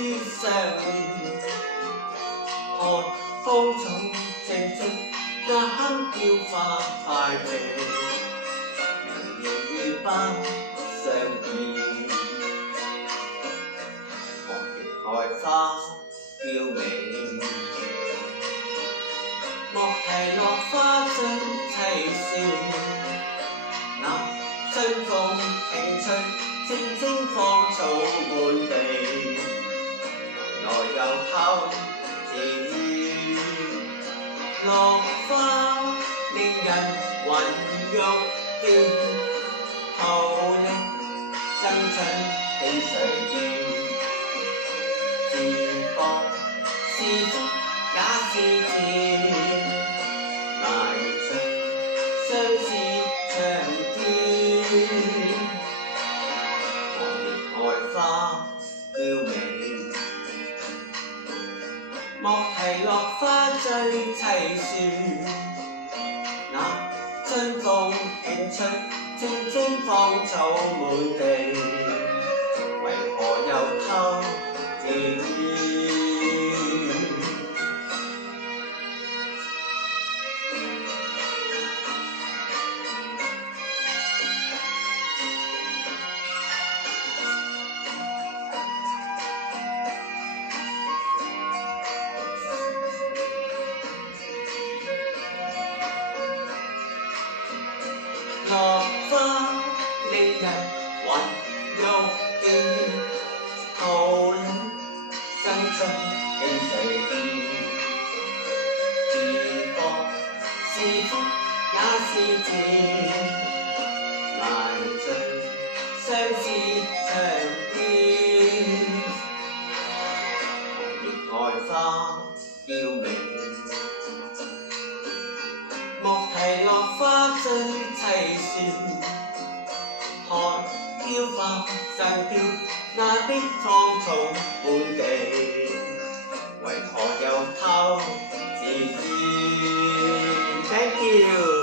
於相連，看風中靜靜那刻雕花快味，明月不相見，看極愛花嬌美，莫提落花盡凄酸，那春風輕吹，青青芳草滿地，來又透自然，落花令人魂欲斷，徒力爭取比誰願，自覺是福也是甜，捱盡相思長斷，看極愛花嬌美，莫提落花最凄酸，那春風輕吹，青青芳草滿地，為何又偷自然？落花令人魂欲斷，徒力爭取比誰願，自覺是福也是甜，捱盡相思長斷，看極愛花嬌美，莫提落花最凄酸，看嬌花上吊，那的芳草滿地，為何又偷自然？ Thank you。